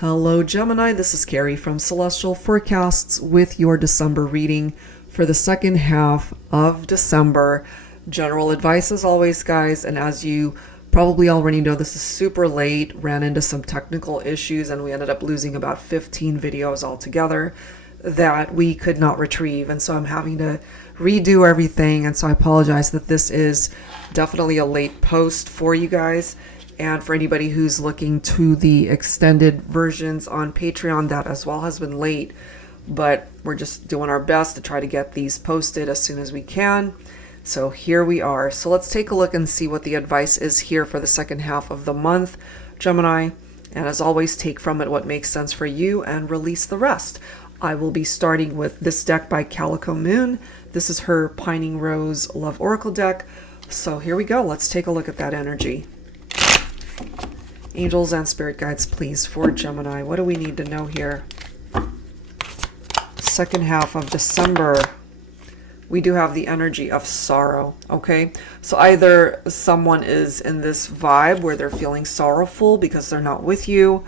Hello Gemini, this is Carrie from Celestial Forecasts with your December reading for the second half of December. General advice as always, guys, and as you probably already know, this is super late, ran into some technical issues, and we ended up losing about 15 videos altogether that we could not retrieve, and so I'm having to redo everything, and so I apologize that this is definitely a late post for you guys. And for anybody who's looking to the extended versions on Patreon, that as well has been late, but we're just doing our best to try to get these posted as soon as we can. So here we are. So let's take a look and see what the advice is here for the second half of the month, Gemini. And as always, take from it what makes sense for you and release the rest. I will be starting with this deck by Calico Moon. This is her Pining Rose Love Oracle deck. So here we go. Let's take a look at that energy. Angels and spirit guides, please, for Gemini. What do we need to know here? Second half of December. We do have the energy of sorrow, okay? So either someone is in this vibe where they're feeling sorrowful because they're not with you,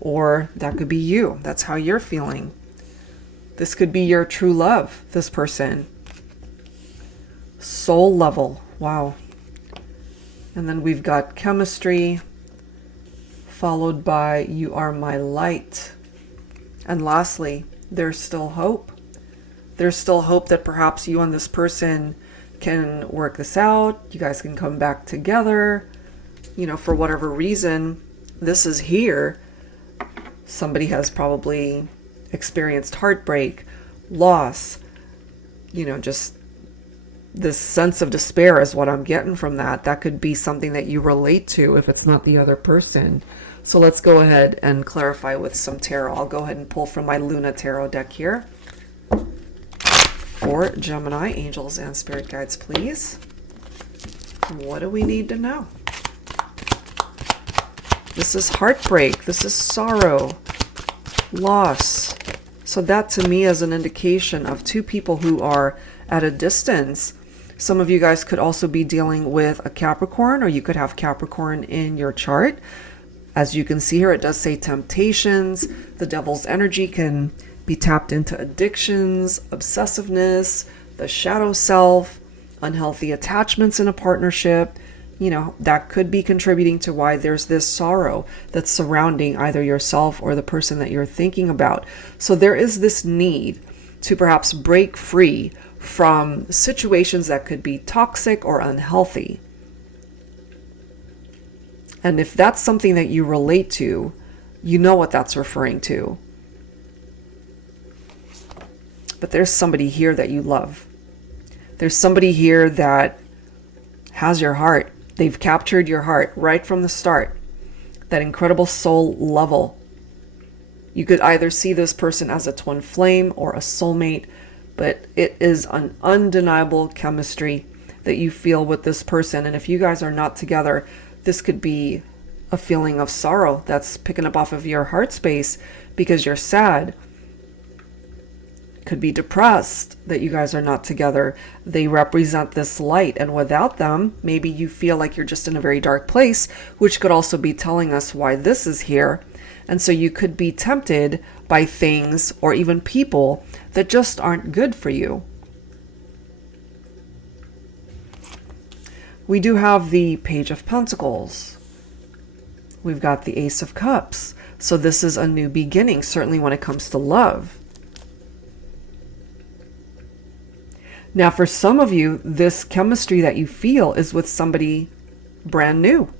or that could be you. That's how you're feeling. This could be your true love, this person. Soul level, wow. And then we've got chemistry, followed by you are my light. And lastly, there's still hope. There's still hope that perhaps you and this person can work this out. You guys can come back together. You know, for whatever reason, this is here. Somebody has probably experienced heartbreak, loss, you know, just this sense of despair is what I'm getting from that. That could be something that you relate to if it's not the other person. So let's go ahead and clarify with some tarot. I'll go ahead and pull from my Luna Tarot deck here. For Gemini, angels and spirit guides, please. What do we need to know? This is heartbreak. This is sorrow, loss. So that to me is an indication of two people who are at a distance. Some of you guys could also be dealing with a Capricorn, or you could have Capricorn in your chart. As you can see here, it does say temptations. The devil's energy can be tapped into addictions, obsessiveness, the shadow self, unhealthy attachments in a partnership. You know, that could be contributing to why there's this sorrow that's surrounding either yourself or the person that you're thinking about. So there is this need to perhaps break free from situations that could be toxic or unhealthy. And if that's something that you relate to, you know what that's referring to. But there's somebody here that you love. There's somebody here that has your heart. They've captured your heart right from the start. That incredible soul level. You could either see this person as a twin flame or a soulmate, but it is an undeniable chemistry that you feel with this person. And if you guys are not together, this could be a feeling of sorrow that's picking up off of your heart space because you're sad. Could be depressed that you guys are not together. They represent this light, and without them, maybe you feel like you're just in a very dark place, which could also be telling us why this is here. And so you could be tempted by things or even people that just aren't good for you. We do have the Page of Pentacles. We've got the Ace of Cups. So this is a new beginning, certainly when it comes to love. Now, for some of you, this chemistry that you feel is with somebody brand new.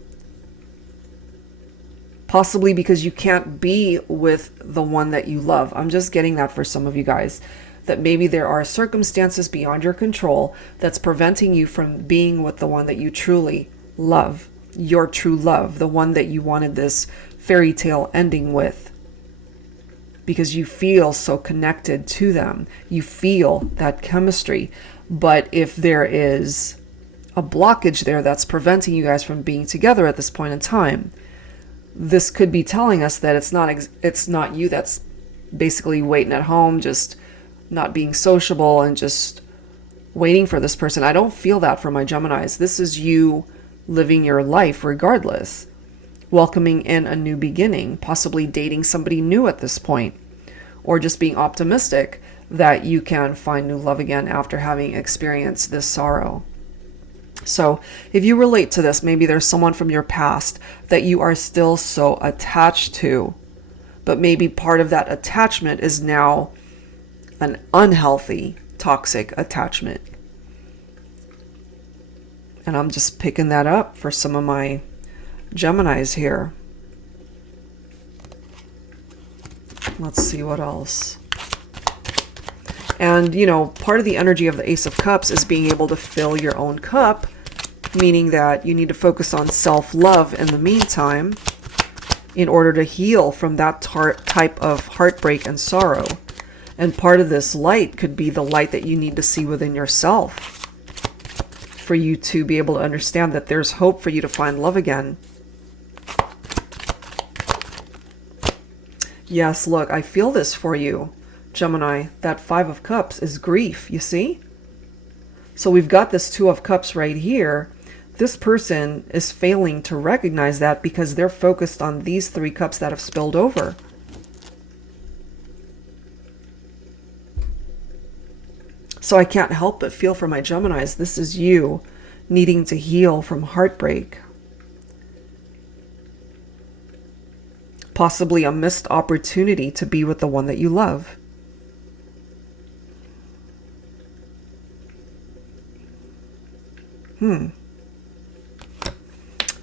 Possibly because you can't be with the one that you love. I'm just getting that for some of you guys. That maybe there are circumstances beyond your control that's preventing you from being with the one that you truly love. Your true love. The one that you wanted this fairy tale ending with. Because you feel so connected to them. You feel that chemistry. But if there is a blockage there that's preventing you guys from being together at this point in time, this could be telling us that it's not you that's basically waiting at home, just not being sociable and just waiting for this person. I don't feel that for my Geminis. This is you living your life regardless. welcoming in a new beginning, possibly dating somebody new at this point, or just being optimistic that you can find new love again after having experienced this sorrow. So if you relate to this, maybe there's someone from your past that you are still so attached to, but maybe part of that attachment is now an unhealthy, toxic attachment. And I'm just picking that up for some of my Geminis here. Let's see what else. And, part of the energy of the Ace of Cups is being able to fill your own cup, meaning that you need to focus on self-love in the meantime in order to heal from that type of heartbreak and sorrow. And part of this light could be the light that you need to see within yourself for you to be able to understand that there's hope for you to find love again. Yes, look, I feel this for you, Gemini. That Five of Cups is grief, you see? So we've got this Two of Cups right here. This person is failing to recognize that because they're focused on these three cups that have spilled over. So I can't help but feel for my Geminis. This is you needing to heal from heartbreak. Possibly a missed opportunity to be with the one that you love. And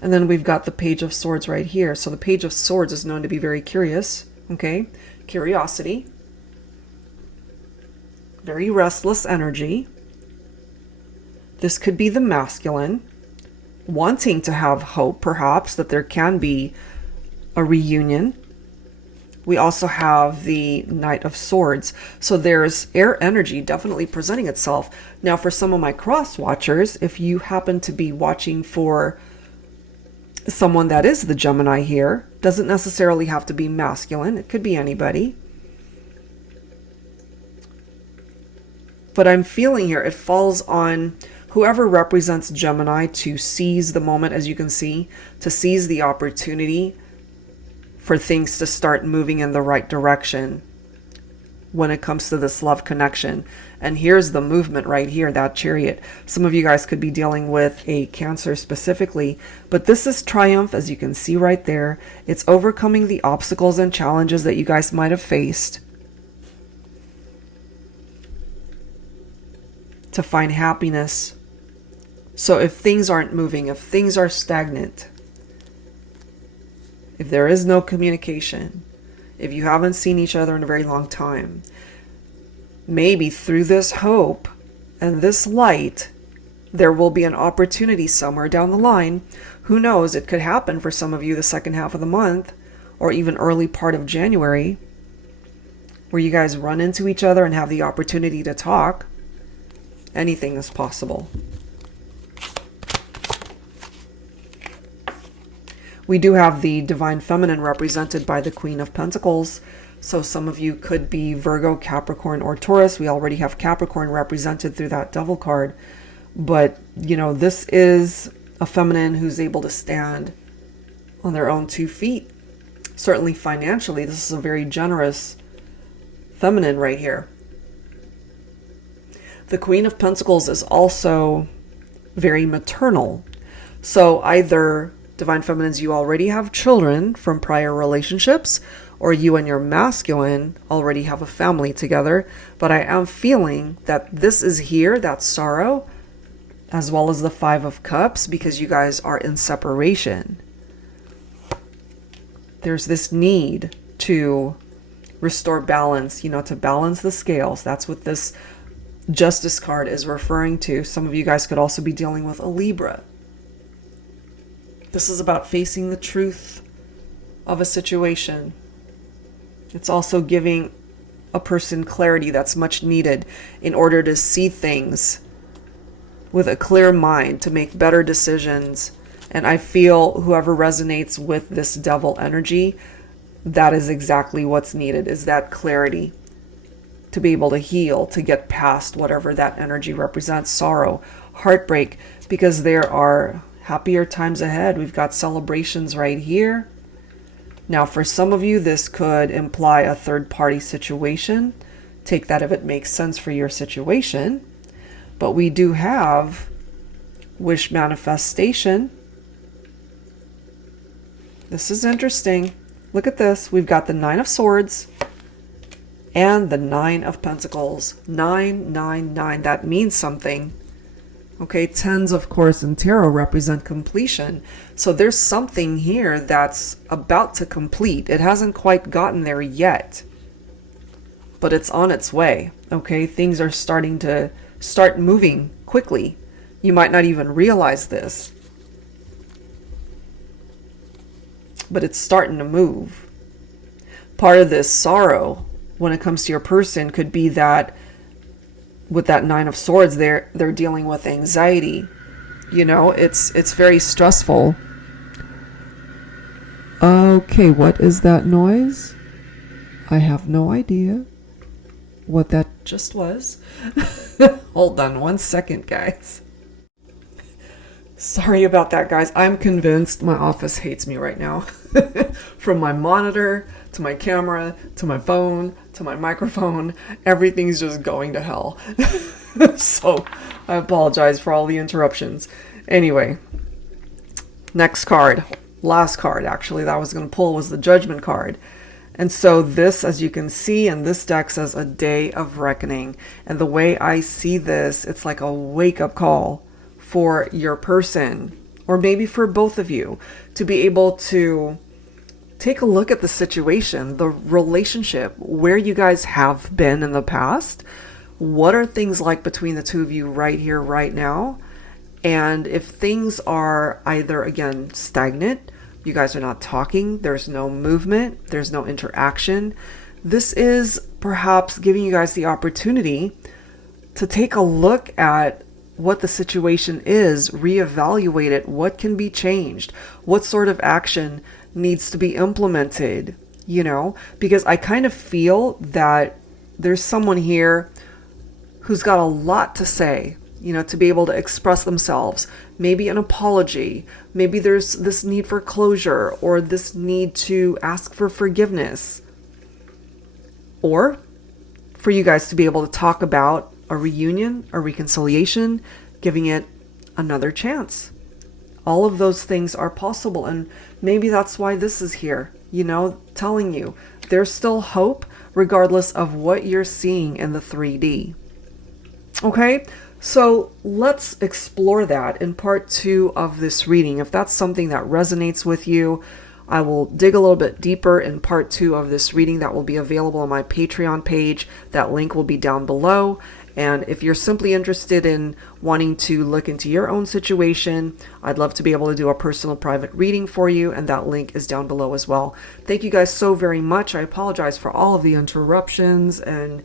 then we've got the Page of Swords right here. So the Page of Swords is known to be very curious. Okay. Curiosity. Very restless energy. This could be the masculine wanting to have hope, perhaps, that there can be a reunion. We also have the Knight of Swords. So there's air energy definitely presenting itself. Now, for some of my cross watchers, if you happen to be watching for someone that is the Gemini here, doesn't necessarily have to be masculine. It could be anybody. But I'm feeling here, it falls on whoever represents Gemini to seize the moment, as you can see, to seize the opportunity for things to start moving in the right direction when it comes to this love connection. And here's the movement right here, that Chariot. Some of you guys could be dealing with a Cancer specifically, but this is triumph, as you can see right there. It's overcoming the obstacles and challenges that you guys might have faced to find happiness. So if things aren't moving, if things are stagnant, if there is no communication, if you haven't seen each other in a very long time, maybe through this hope and this light, there will be an opportunity somewhere down the line. Who knows? It could happen for some of you the second half of the month or even early part of January, where you guys run into each other and have the opportunity to talk. Anything is possible. We do have the Divine Feminine represented by the Queen of Pentacles. So some of you could be Virgo, Capricorn, or Taurus. We already have Capricorn represented through that Devil card. But, this is a feminine who's able to stand on their own 2 feet. Certainly financially, this is a very generous feminine right here. The Queen of Pentacles is also very maternal. So either Divine Feminines, you already have children from prior relationships, or you and your masculine already have a family together. But I am feeling that this is here, that sorrow, as well as the Five of Cups, because you guys are in separation. There's this need to restore balance, to balance the scales. That's what this Justice card is referring to. Some of you guys could also be dealing with a Libra. This is about facing the truth of a situation. It's also giving a person clarity that's much needed in order to see things with a clear mind, to make better decisions. And I feel whoever resonates with this Devil energy, that is exactly what's needed, is that clarity to be able to heal, to get past whatever that energy represents, sorrow, heartbreak, because there are happier times ahead. We've got celebrations right here. Now, for some of you, this could imply a third-party situation. Take that if it makes sense for your situation. But we do have wish manifestation. This is interesting. Look at this. We've got the Nine of Swords and the Nine of Pentacles. 999. That means something. Okay, tens, of course, in tarot represent completion. So there's something here that's about to complete. It hasn't quite gotten there yet, but it's on its way. Okay, things are starting to moving quickly. You might not even realize this, but it's starting to move. Part of this sorrow when it comes to your person could be that with that Nine of Swords, they're dealing with anxiety. You know, it's very stressful. Okay, what is that noise? I have no idea what that just was. Hold on one second, guys. Sorry about that, guys. I'm convinced my office hates me right now. From my monitor to my camera to my phone to my microphone, everything's just going to hell. So I apologize for all the interruptions. Anyway, next card, last card actually that I was going to pull was the Judgment card. And so this, as you can see in this deck, says a day of reckoning. And the way I see this, it's like a wake-up call for your person, or maybe for both of you, to be able to take a look at the situation, the relationship, where you guys have been in the past. What are things like between the two of you right here, right now? And if things are either, again, stagnant, you guys are not talking, there's no movement, there's no interaction, this is perhaps giving you guys the opportunity to take a look at what the situation is, reevaluate it, what can be changed, what sort of action needs to be implemented, you know, because I kind of feel that there's someone here who's got a lot to say, you know, to be able to express themselves, maybe an apology, maybe there's this need for closure or this need to ask for forgiveness, or for you guys to be able to talk about a reunion, a reconciliation, giving it another chance. All of those things are possible, and maybe that's why this is here, you know, telling you there's still hope regardless of what you're seeing in the 3D. Okay, so let's explore that in part 2 of this reading. If that's something that resonates with you, I will dig a little bit deeper in part 2 of this reading that will be available on my Patreon page. That link will be down below. And if you're simply interested in wanting to look into your own situation, I'd love to be able to do a personal private reading for you, and that link is down below as well. Thank you guys so very much. I apologize for all of the interruptions and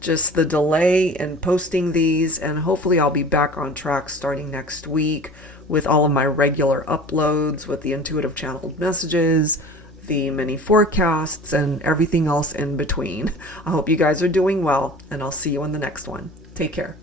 just the delay in posting these, and hopefully I'll be back on track starting next week with all of my regular uploads, with the intuitive channeled messages, the mini forecasts, and everything else in between. I hope you guys are doing well, and I'll see you in the next one. Take care.